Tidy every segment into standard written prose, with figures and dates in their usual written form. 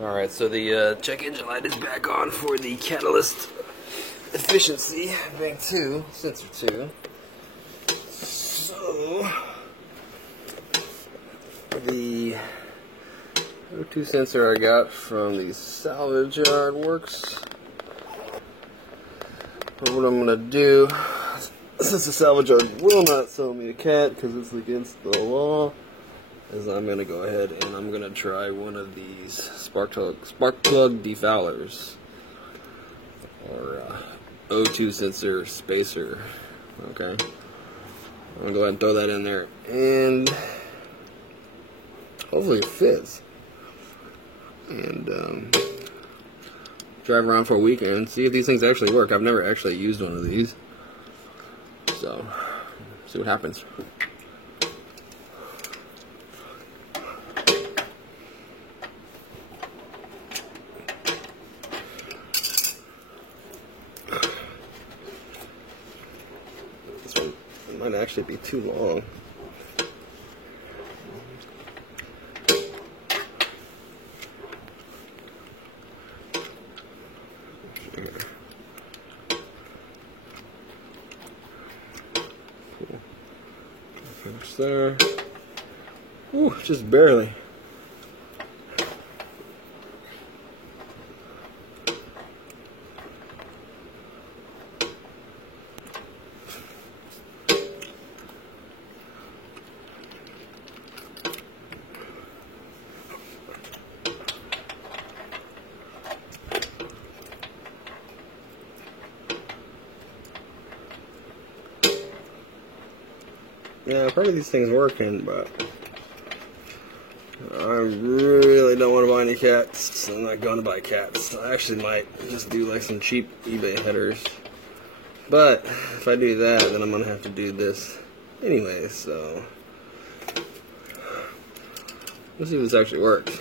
Alright, so the check engine light is back on for the catalyst efficiency, bank 2, sensor 2. So, the O2 sensor I got from the salvage yard works. But what I'm going to do, since the salvage yard will not sell me a cat because it's against the law, is I'm going to go ahead and I'm going to try one of these spark plug defowlers, or O2 sensor spacer. Okay, I'm going to go ahead and throw that in there, and hopefully it fits. And drive around for a weekend and see if these things actually work. I've never actually used one of these, so see what happens. This one might actually be too long. Finish there. Ooh, just barely. Yeah, part of these things working, but I really don't want to buy any cats, so I'm not going to buy cats. I actually might just do like some cheap eBay headers, but if I do that, then I'm going to have to do this anyway, so let's see if this actually works.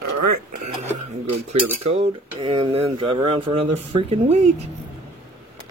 Alright, I'm going to clear the code and then drive around for another freaking week.